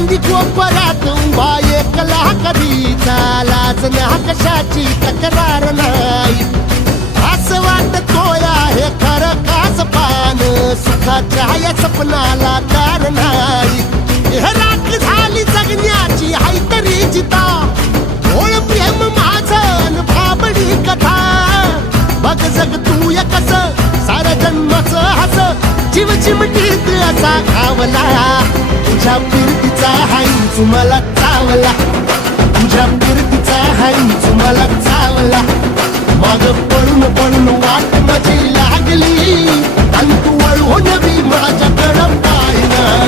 चांदी कोपऱ्यात उभा एकला कधीचा लाज ना कशाची तक्रार नाही असं वाटतोय हे खरं काच पान सुखाच्या या सपनाला तार नाही हे राख झाली जगण्याची हाय तरी जिता ओळ प्रेम माझं भाबडी कथा बघ जग तू या कस साऱ्या जन्माचं हस जीव चिमटीत असा घावला तुझ्या फिरतीचा हाईच मला चावला तुझ्या फिरतीचा हाईच मला चावला माग पळून पळून वाट माझी लागली आणि तू वळून बी माझ्याकडं पाहिलं